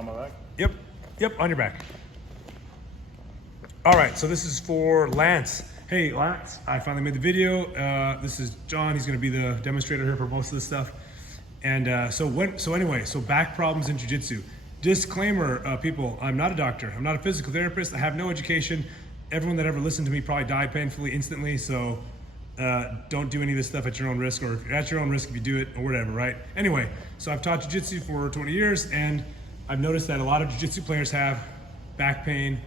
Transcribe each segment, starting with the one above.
On my back? Yep, on your back. All right, so this is for Lance. Hey, Lance, I finally made the video. This is John. He's going to be the demonstrator here for most of this stuff. And so back problems in jiu-jitsu. Disclaimer, people, I'm not a doctor. I'm not a physical therapist. I have no education. Everyone that ever listened to me probably died painfully instantly, so don't do any of this stuff at your own risk, or at your own risk if you do it, or whatever, right? Anyway, so I've taught jiu-jitsu for 20 years, and I've noticed that a lot of jiu-jitsu players have back pain.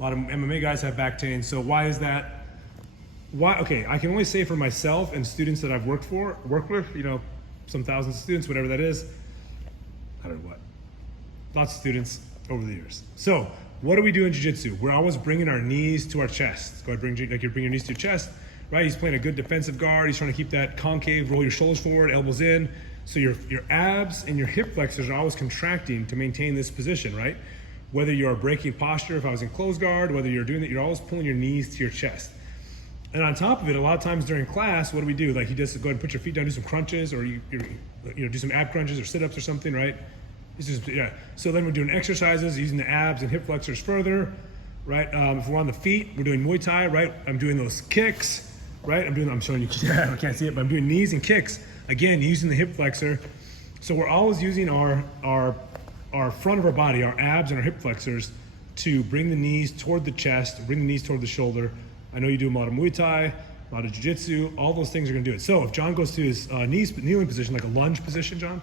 A lot of MMA guys have back pain. So why is that? Why? Okay, I can only say for myself and students that I've worked with, you know, some thousands of students, whatever that is. I don't know what. Lots of students over the years. So what do we do in jiu-jitsu? We're always bringing our knees to our chest. Go ahead, like you're bringing your knees to your chest, right? He's playing a good defensive guard. He's trying to keep that concave, roll your shoulders forward, elbows in. So your abs and your hip flexors are always contracting to maintain this position, right? Whether you're breaking posture, if I was in closed guard, whether you're doing that, you're always pulling your knees to your chest. And on top of it, a lot of times during class, what do we do? Like, he does go ahead and put your feet down, do some crunches, or you do some ab crunches or sit-ups or something, right? It's just, yeah. So then we're doing exercises using the abs and hip flexors further, right? If we're on the feet, we're doing Muay Thai, right? I'm doing those kicks, right? I'm showing you, I can't see it, but I'm doing knees and kicks. Again, using the hip flexor. So we're always using our front of our body, our abs and our hip flexors, to bring the knees toward the chest, bring the knees toward the shoulder. I know you do a lot of Muay Thai, a lot of Jiu-Jitsu, all those things are gonna do it. So if John goes to his kneeling position, like a lunge position, John,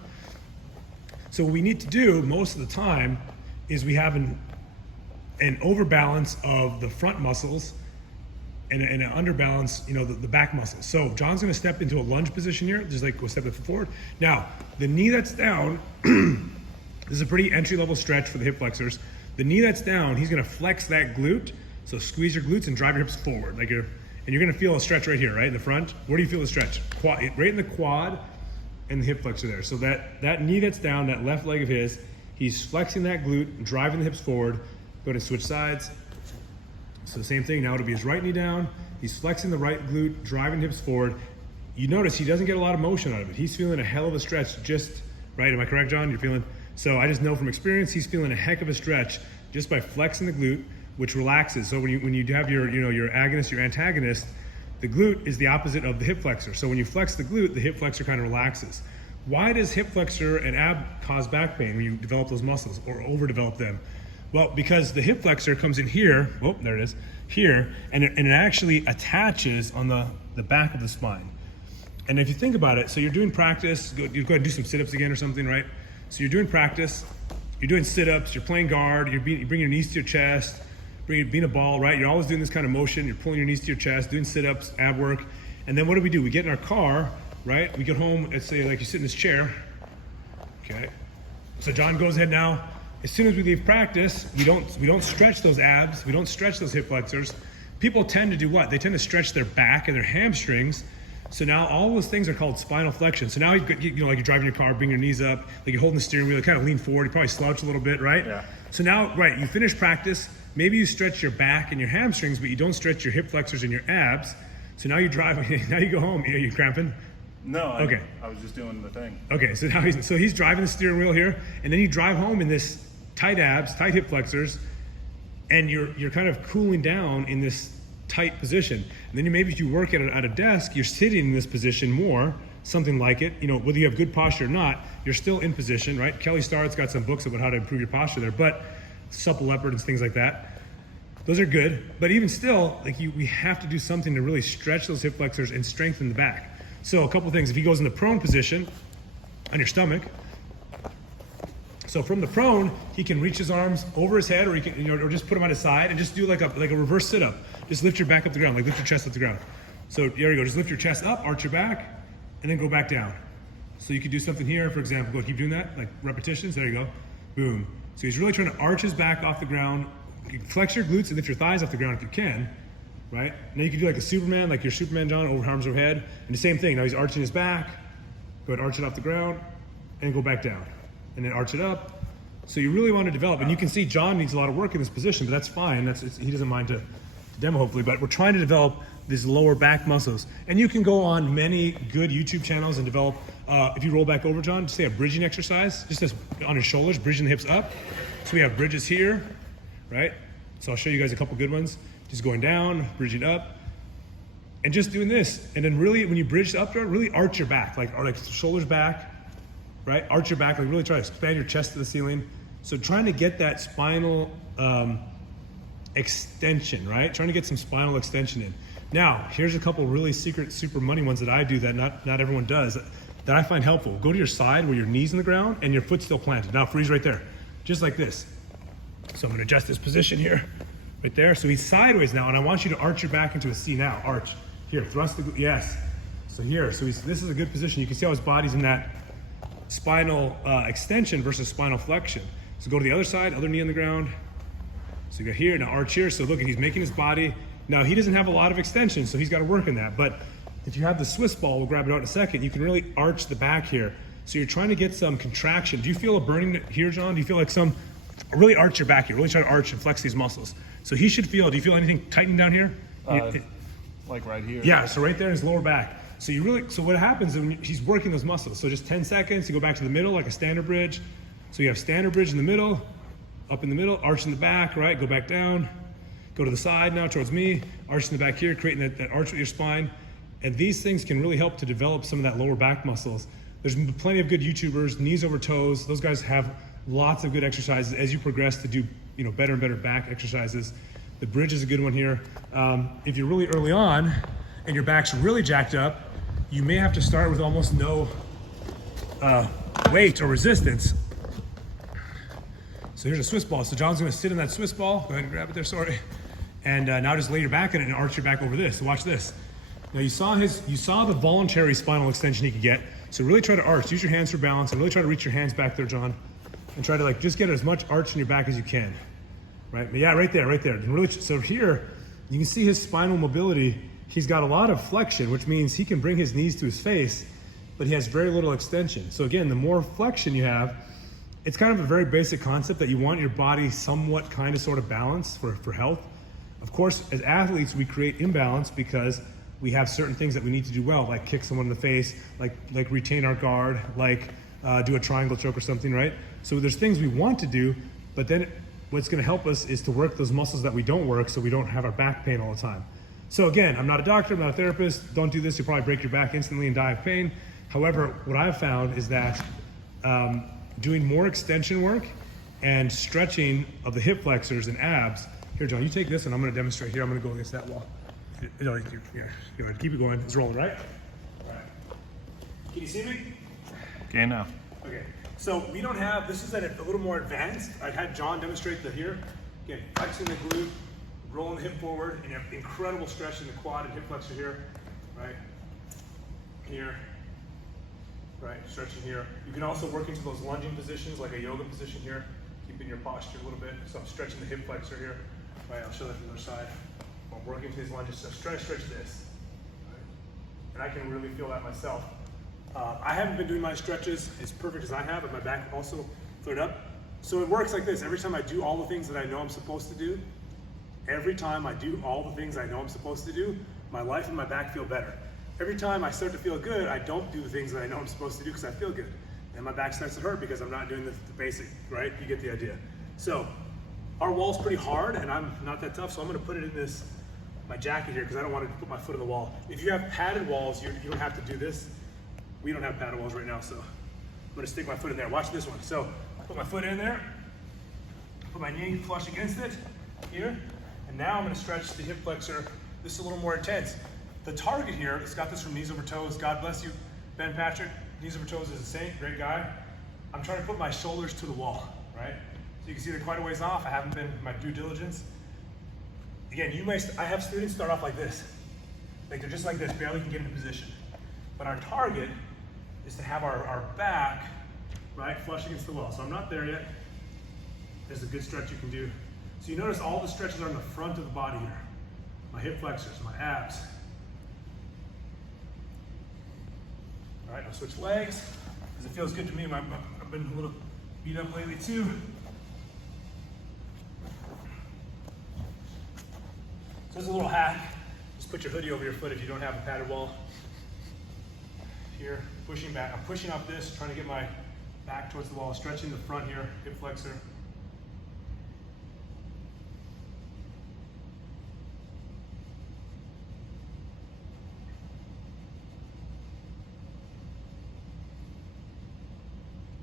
so what we need to do most of the time is we have an overbalance of the front muscles and an underbalance, you know, the back muscles. So John's gonna step into a lunge position here, just like go step it forward. Now, the knee that's down, this is a pretty entry-level stretch for the hip flexors. The knee that's down, he's gonna flex that glute. So squeeze your glutes and drive your hips forward, and you're gonna feel a stretch right here, right in the front. Where do you feel the stretch? Quad, right in the quad and the hip flexor there. So that knee that's down, that left leg of his, he's flexing that glute, driving the hips forward. Go ahead and switch sides. So same thing, now it'll be his right knee down. He's flexing the right glute, driving hips forward. You notice he doesn't get a lot of motion out of it. He's feeling a hell of a stretch just, right? Am I correct, John? You're feeling, so I just know from experience, he's feeling a heck of a stretch just by flexing the glute, which relaxes. So when you have your agonist, your antagonist, the glute is the opposite of the hip flexor. So when you flex the glute, the hip flexor kind of relaxes. Why does hip flexor and ab cause back pain when you develop those muscles or overdevelop them? Well, because the hip flexor comes in here, oh, there it is, here, and it actually attaches on the back of the spine. And if you think about it, so you're doing practice, you go ahead and do some sit-ups again or something, right? So you're doing practice, you're doing sit-ups, you're playing guard, you bring your knees to your chest, being a ball, right? You're always doing this kind of motion. You're pulling your knees to your chest, doing sit-ups, ab work. And then what do? We get in our car, right? We get home, let's say like you sit in this chair, okay? So John goes ahead now. As soon as we leave practice, we don't stretch those abs. We don't stretch those hip flexors. People tend to do what? They tend to stretch their back and their hamstrings. So now all those things are called spinal flexion. So now like you're driving your car, bring your knees up, like you're holding the steering wheel, you kind of lean forward, you probably slouch a little bit, right? Yeah. So now, right, you finish practice, maybe you stretch your back and your hamstrings, but you don't stretch your hip flexors and your abs. So now you drive, now you go home. Are you cramping? No, okay. I was just doing the thing. Okay, so now he's driving the steering wheel here, and then you drive home in this tight abs, tight hip flexors, and you're kind of cooling down in this tight position. And then maybe if you work at a desk, you're sitting in this position more, something like it. You know, whether you have good posture or not, you're still in position, right? Kelly Starrett's got some books about how to improve your posture there, but Supple Leopard and things like that. Those are good, but even still, like we have to do something to really stretch those hip flexors and strengthen the back. So a couple things, if he goes in the prone position on your stomach, so from the prone, he can reach his arms over his head, or he can, or just put them on his side and just do like a reverse sit-up. Just lift your back up the ground, like lift your chest up the ground. So there you go, just lift your chest up, arch your back, and then go back down. So you could do something here, for example, go keep doing that, like repetitions, there you go, boom. So he's really trying to arch his back off the ground, flex your glutes and lift your thighs off the ground if you can, right? Now you can do like a Superman, like your Superman, John, over arms overhead, and the same thing. Now he's arching his back, go ahead, arch it off the ground, and go back down. And then arch it up. So you really want to develop, and you can see John needs a lot of work in this position, but that's fine. He doesn't mind to demo hopefully, but we're trying to develop these lower back muscles. And you can go on many good YouTube channels and develop, if you roll back over, John, just say a bridging exercise, just this on his shoulders, bridging the hips up. So we have bridges here, right? So I'll show you guys a couple good ones. Just going down, bridging up, and just doing this. And then really, when you bridge up, really arch your back, like shoulders back, right? Arch your back, like really try to expand your chest to the ceiling. So trying to get that spinal extension, right? Trying to get some spinal extension in. Now, here's a couple really secret, super money ones that I do that not everyone does that I find helpful. Go to your side where your knee's in the ground and your foot's still planted. Now freeze right there, just like this. So I'm gonna adjust this position here, right there. So he's sideways now, and I want you to arch your back into a C now. Arch. Here, thrust the, yes. So here, so this is a good position. You can see how his body's in that spinal extension versus spinal flexion. So go to the other side, other knee on the ground. So you go here, now arch here. So look, he's making his body. Now he doesn't have a lot of extension, so he's got to work on that. But if you have the Swiss ball, we'll grab it out in a second, you can really arch the back here. So you're trying to get some contraction. Do you feel a burning here, John? Do you feel like really arch your back here, really try to arch and flex these muscles. So he should feel, do you feel anything tightening down here? Like right here. Yeah, so right there in his lower back. So so what happens is when he's working those muscles, so just 10 seconds, you go back to the middle like a standard bridge. So you have standard bridge in the middle, up in the middle, arch in the back, right? Go back down, go to the side now towards me, arch in the back here, creating that arch with your spine. And these things can really help to develop some of that lower back muscles. There's plenty of good YouTubers, knees over toes. Those guys have lots of good exercises as you progress to do better and better back exercises. The bridge is a good one here. If you're really early on and your back's really jacked up, you may have to start with almost no weight or resistance. So here's a Swiss ball. So John's gonna sit in that Swiss ball. Go ahead and grab it there, sorry. And now just lay your back in it and arch your back over this. So watch this. Now you saw the voluntary spinal extension he could get. So really try to arch. Use your hands for balance and really try to reach your hands back there, John. And try to just get as much arch in your back as you can. Right? But yeah, right there. And really, so here, you can see his spinal mobility. He's got a lot of flexion, which means he can bring his knees to his face, but he has very little extension. So again, the more flexion you have, it's kind of a very basic concept that you want your body somewhat kind of sort of balanced for health. Of course, as athletes, we create imbalance because we have certain things that we need to do well, like kick someone in the face, like retain our guard, like do a triangle choke or something, right? So there's things we want to do, but then what's gonna help us is to work those muscles that we don't work so we don't have our back pain all the time. So again, I'm not a doctor, I'm not a therapist. Don't do this, you'll probably break your back instantly and die of pain. However, what I've found is that doing more extension work and stretching of the hip flexors and abs. Here, John, you take this and I'm gonna demonstrate here. I'm gonna go against that wall. Go ahead, keep it going. It's rolling, right? All right. Can you see me? Okay, now. Okay, so we don't have, this is a little more advanced. I had John demonstrate the here. Again, flexing the glute, rolling the hip forward, and an incredible stretch in the quad and hip flexor here, right? Here, right, stretching here. You can also work into those lunging positions, like a yoga position here, keeping your posture a little bit. So I'm stretching the hip flexor here, right? I'll show that from the other side. I'm working through these lunges, so stretch this, right? And I can really feel that myself. I haven't been doing my stretches as perfect as I have, and my back also flared up. So it works like this. Every time I do all the things that I know I'm supposed to do, my life and my back feel better. Every time I start to feel good, I don't do the things that I know I'm supposed to do because I feel good. And my back starts to hurt because I'm not doing the basic, right? You get the idea. So our wall's pretty hard and I'm not that tough, so I'm gonna put it in my jacket here because I don't want to put my foot on the wall. If you have padded walls, you don't have to do this. We don't have padded walls right now, so I'm gonna stick my foot in there. Watch this one. So put my foot in there, put my knee flush against it here, and now I'm gonna stretch the hip flexor. This is a little more intense. The target here, it's got this from Knees Over Toes. God bless you, Ben Patrick. Knees Over Toes is a saint, great guy. I'm trying to put my shoulders to the wall, right? So you can see they're quite a ways off. I haven't been my due diligence. Again, I have students start off like this. Like they're just like this, barely can get into position. But our target is to have our back, right, flush against the wall. So I'm not there yet. There's a good stretch you can do. So you notice all the stretches are in the front of the body here. My hip flexors, my abs. All right, I'll switch legs, because it feels good to me. I've been a little beat up lately too. So There's a little hack. Just put your hoodie over your foot if you don't have a padded wall. Here, pushing back. I'm pushing up this, trying to get my back towards the wall, stretching the front here, hip flexor.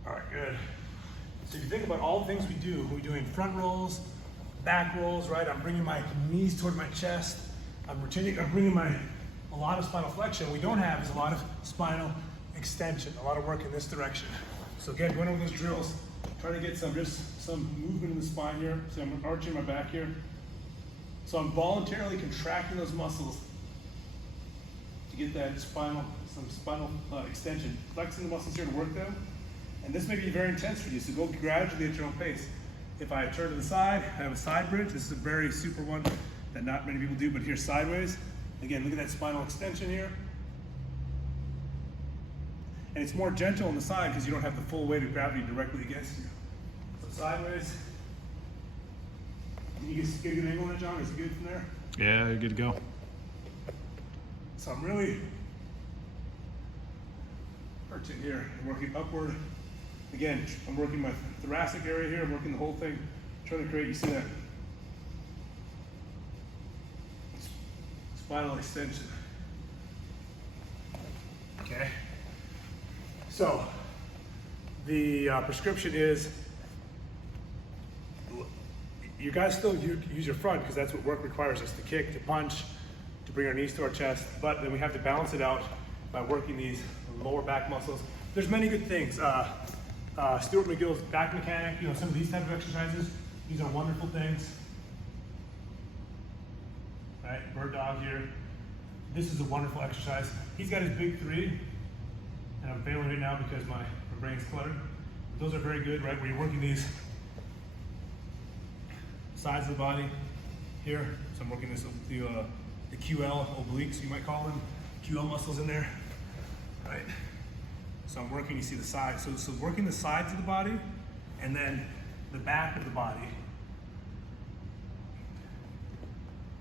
All right, good. So if you think about all the things we do, we're doing front rolls, back rolls, right? I'm bringing my knees toward my chest. I'm bringing a lot of spinal flexion. What we don't have is a lot of spinal extension, a lot of work in this direction. So again, going over those drills, trying to get some movement in the spine here. So I'm arching my back here. So I'm voluntarily contracting those muscles to get that spinal extension, flexing the muscles here to work them. And this may be very intense for you, so go gradually at your own pace. If I turn to the side, I have a side bridge. This is a very super one that not many people do, but here sideways. Again, look at that spinal extension here. And it's more gentle on the side because you don't have the full weight of gravity directly against you. So sideways. Can you get a good angle on that, John? Is it good from there? Yeah, you're good to go. So I'm really arching here, working upward. Again, I'm working my thoracic area here, I'm working the whole thing, trying to create, you see that spinal extension. Okay. So the prescription is you guys still use your front because that's what work requires us to kick, to punch, to bring our knees to our chest, but then we have to balance it out by working these lower back muscles. There's many good things. Stuart McGill's back mechanic, some of these type of exercises, these are wonderful things. Right, bird dog here. This is a wonderful exercise. He's got his big three, and I'm failing right now because my brain's cluttered. But those are very good, right, where you're working these sides of the body here. So I'm working the QL obliques, you might call them, QL muscles in there, right? So I'm working, you see the side. So working the sides of the body and then the back of the body.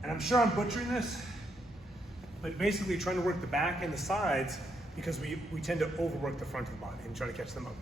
And I'm sure I'm butchering this, but basically trying to work the back and the sides because we tend to overwork the front of the body and try to catch them up.